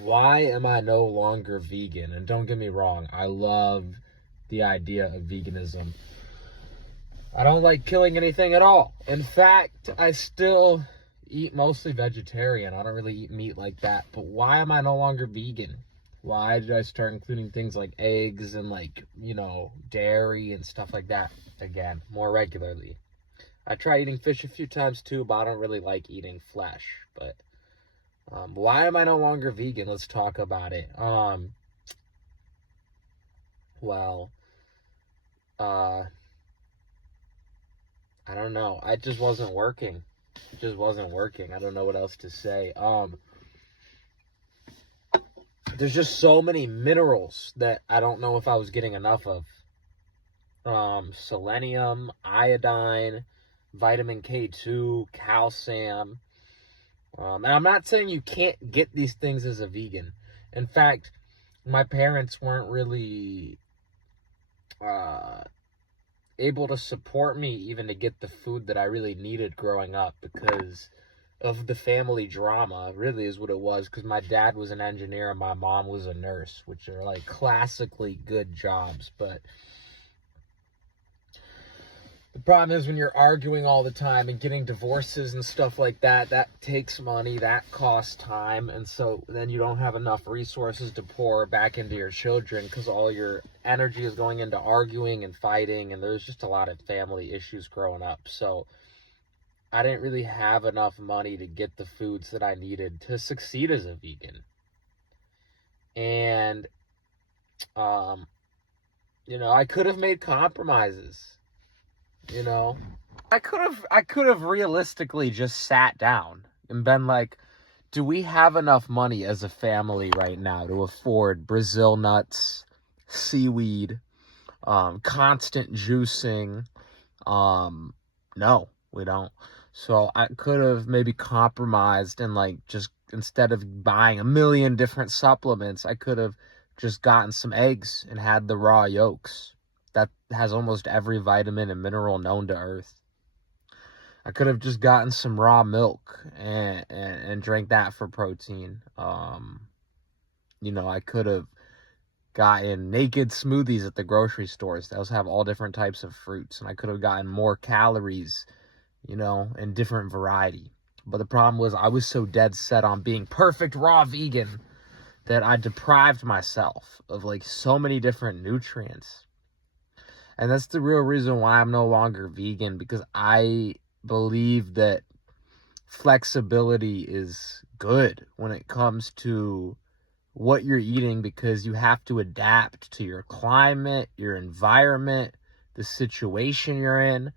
Why am I no longer vegan? And don't get me wrong, I love the idea of veganism. I don't like killing anything at all. In fact, I still eat mostly vegetarian. I don't really eat meat like that. But why am I no longer vegan? Why did I start including things like eggs and dairy and stuff like that again, more regularly? I try eating fish a few times too, but I don't really like eating flesh. But why am I no longer vegan? Let's talk about it. Well, uh, I don't know. It just wasn't working. It just wasn't working. I don't know what else to say. There's just so many minerals that I don't know if I was getting enough of. Selenium, iodine, vitamin K2, calcium. And I'm not saying you can't get these things as a vegan. In fact, my parents weren't really able to support me even to get the food that I really needed growing up because of the family drama, really is what it was, because my dad was an engineer and my mom was a nurse, which are like classically good jobs. But the problem is when you're arguing all the time and getting divorces and stuff like that, that takes money, that costs time, and so then you don't have enough resources to pour back into your children because all your energy is going into arguing and fighting, and there's just a lot of family issues growing up. So I didn't really have enough money to get the foods that I needed to succeed as a vegan. And I could have made compromises. I could have realistically just sat down and been like, do we have enough money as a family right now to afford Brazil nuts, seaweed, constant juicing? No, we don't. So I could have maybe compromised and just instead of buying a million different supplements, I could have just gotten some eggs and had the raw yolks. That has almost every vitamin and mineral known to earth. I could have just gotten some raw milk and drank that for protein. I could have gotten naked smoothies at the grocery stores. Those have all different types of fruits, and I could have gotten more calories, and different variety. But the problem was I was so dead set on being perfect raw vegan that I deprived myself of so many different nutrients. And that's the real reason why I'm no longer vegan, because I believe that flexibility is good when it comes to what you're eating, because you have to adapt to your climate, your environment, the situation you're in.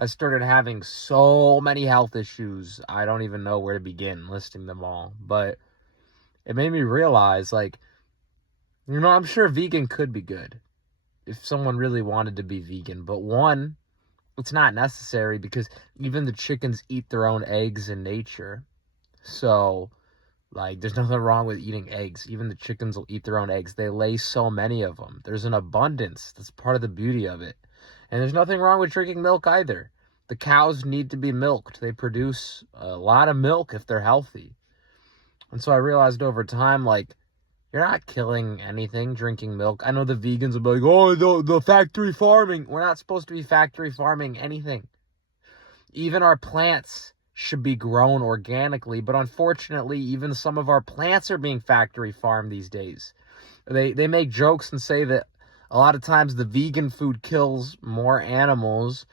I started having so many health issues, I don't even know where to begin listing them all. But it made me realize, I'm sure vegan could be good if someone really wanted to be vegan. But one, it's not necessary because even the chickens eat their own eggs in nature. So, there's nothing wrong with eating eggs. Even the chickens will eat their own eggs. They lay so many of them. There's an abundance. That's part of the beauty of it. And there's nothing wrong with drinking milk either. The cows need to be milked. They produce a lot of milk if they're healthy. And so I realized over time, you're not killing anything drinking milk. I know the vegans will be like, oh, the factory farming. We're not supposed to be factory farming anything. Even our plants should be grown organically, but unfortunately, even some of our plants are being factory farmed these days. They make jokes and say that a lot of times the vegan food kills more animals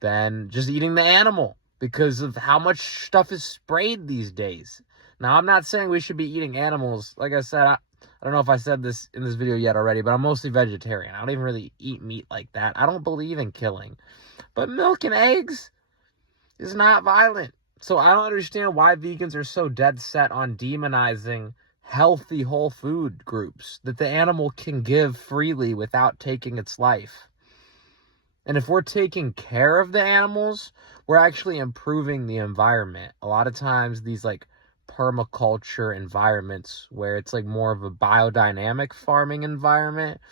than just eating the animal because of how much stuff is sprayed these days. Now, I'm not saying we should be eating animals. Like I said, I don't know if I said this in this video yet already, but I'm mostly vegetarian. I don't even really eat meat like that. I don't believe in killing. But milk and eggs is not violent. So I don't understand why vegans are so dead set on demonizing healthy whole food groups that the animal can give freely without taking its life. And if we're taking care of the animals, we're actually improving the environment. A lot of times these permaculture environments where it's more of a biodynamic farming environment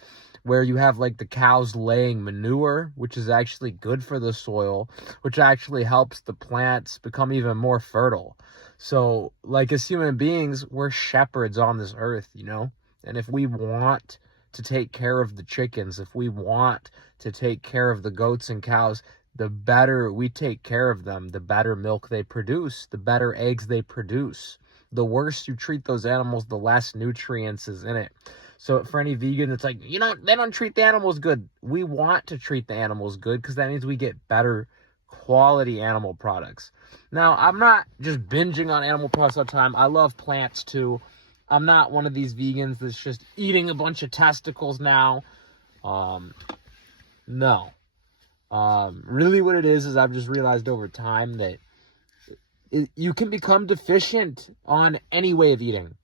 where you have the cows laying manure, which is actually good for the soil, which actually helps the plants become even more fertile. So, like, as human beings, we're shepherds on this earth, you know? And if we want to take care of the chickens, if we want to take care of the goats and cows, the better we take care of them, the better milk they produce, the better eggs they produce. The worse you treat those animals, the less nutrients is in it. So for any vegan, it's like, you know, they don't treat the animals good. We want to treat the animals good because that means we get better quality animal products. Now, I'm not just binging on animal products all the time. I love plants too. I'm not one of these vegans that's just eating a bunch of testicles now. No. Really what it is I've just realized over time that you can become deficient on any way of eating.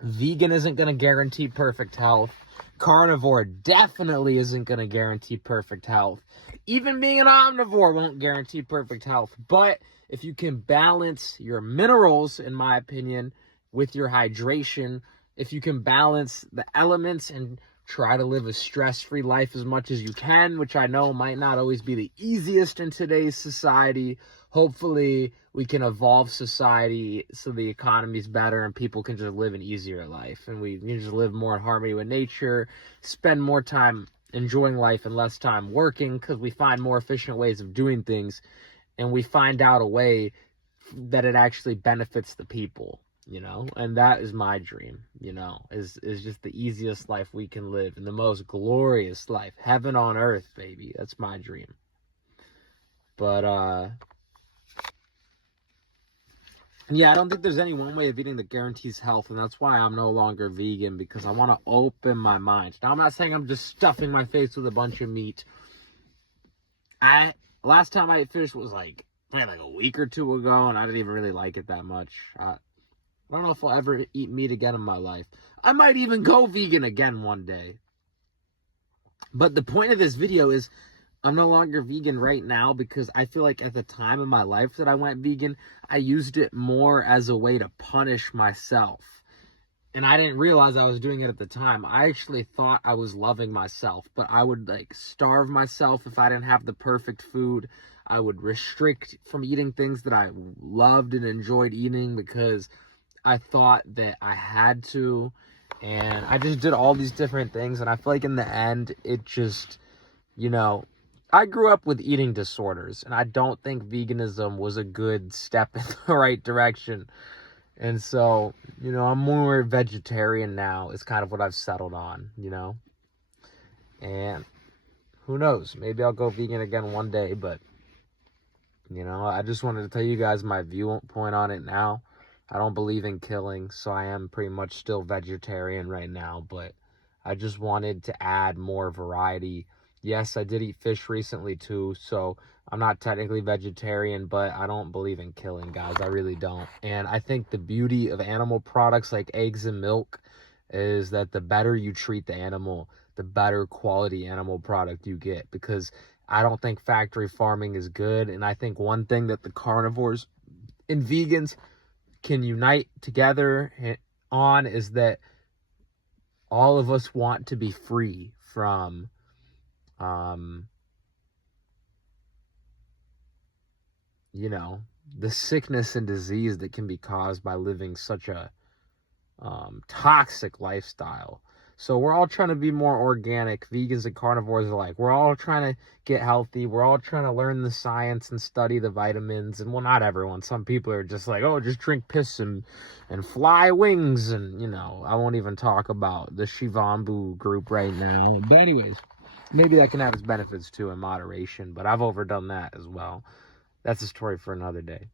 Vegan isn't going to guarantee perfect health. Carnivore definitely isn't going to guarantee perfect health. Even being an omnivore won't guarantee perfect health. But if you can balance your minerals, in my opinion, with your hydration, if you can balance the elements and try to live a stress-free life as much as you can, which I know might not always be the easiest in today's society. Hopefully, we can evolve society so the economy's better and people can just live an easier life. And we can just live more in harmony with nature, spend more time enjoying life and less time working because we find more efficient ways of doing things. And we find out a way that it actually benefits the people. You know, and that is my dream, you know, is just the easiest life we can live and the most glorious life. Heaven on earth, baby. That's my dream. But, yeah, I don't think there's any one way of eating that guarantees health, and that's why I'm no longer vegan, because I want to open my mind. Now, I'm not saying I'm just stuffing my face with a bunch of meat. Last time I ate fish was like a week or two ago, and I didn't even really like it that much. I don't know if I'll ever eat meat again in my life. I might even go vegan again one day. But the point of this video is I'm no longer vegan right now because I feel like at the time of my life that I went vegan, I used it more as a way to punish myself. And I didn't realize I was doing it at the time. I actually thought I was loving myself, but I would like starve myself if I didn't have the perfect food. I would restrict from eating things that I loved and enjoyed eating because I thought that I had to, and I just did all these different things, and I feel like in the end, it just, you know, I grew up with eating disorders, and I don't think veganism was a good step in the right direction, and so, you know, I'm more vegetarian now, is kind of what I've settled on, you know, and who knows, maybe I'll go vegan again one day, but, you know, I just wanted to tell you guys my viewpoint on it now. I don't believe in killing, so I am pretty much still vegetarian right now, but I just wanted to add more variety. Yes, I did eat fish recently too, so I'm not technically vegetarian, but I don't believe in killing, guys. I really don't. And I think the beauty of animal products like eggs and milk is that the better you treat the animal, the better quality animal product you get, because I don't think factory farming is good. And I think one thing that the carnivores and vegans can unite together on is that all of us want to be free from you know, the sickness and disease that can be caused by living such a toxic lifestyle. So we're all trying to be more organic. Vegans and carnivores alike. We're all trying to get healthy. We're all trying to learn the science and study the vitamins. And, well, not everyone. Some people are just like, oh, just drink piss and fly wings. And, you know, I won't even talk about the Shivambu group right now. But anyways, maybe that can have its benefits too in moderation. But I've overdone that as well. That's a story for another day.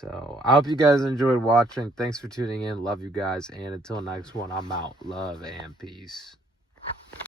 So, I hope you guys enjoyed watching. Thanks for tuning in. Love you guys. And until next one, I'm out. Love and peace.